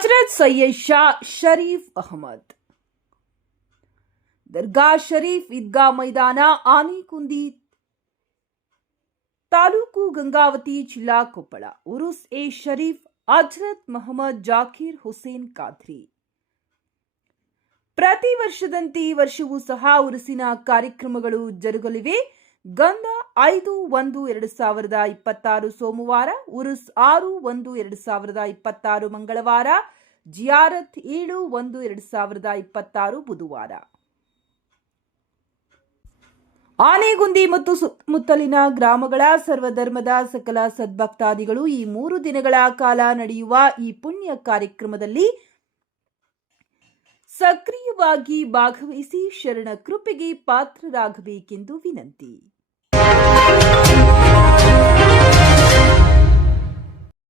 ಹಜರತ್ ಸಯ್ಯದ್ ಶಾ ಶರೀಫ್ ಅಹಮದ್ ದರ್ಗಾ ಶರೀಫ್ ಈದ್ಗಾ ಮೈದಾನ, ಆನೆಗುಂದಿ ತಾಲೂಕು, ಗಂಗಾವತಿ ಜಿಲ್ಲಾ, ಕೊಪ್ಪಳ. ಉರುಸ್ ಎ ಶರೀಫ್ ಹಜರತ್ ಮೊಹಮ್ಮದ್ ಜಾಕೀರ್ ಹುಸೇನ್ ಖಾದ್ರಿ. ಪ್ರತಿ ವರ್ಷದಂತೆ ಈ ವರ್ಷವೂ ಸಹ ಉರುಸಿನ ಕಾರ್ಯಕ್ರಮಗಳು ಜರುಗಲಿವೆ. ಗಂಧ 5/1/2026 ಸೋಮವಾರ, ಉರುಸ್ 6/1/2026 ಮಂಗಳವಾರ, ಜಿಯಾರತ್ 7/1/2026 ಬುಧವಾರ. ಆನೆಗುಂದಿ ಮತ್ತು ಸುತ್ತಮುತ್ತಲಿನ ಗ್ರಾಮಗಳ ಸರ್ವಧರ್ಮದ ಸಕಲ ಸದ್ಭಕ್ತಾದಿಗಳು ಈ 3 ದಿನಗಳ ಕಾಲ ನಡೆಯುವ ಈ ಪುಣ್ಯ ಕಾರ್ಯಕ್ರಮದಲ್ಲಿ ಸಕ್ರಿಯವಾಗಿ ಭಾಗವಹಿಸಿ ಶರಣ ಕೃಪೆಗೆ ಪಾತ್ರರಾಗಬೇಕೆಂದು ವಿನಂತಿ.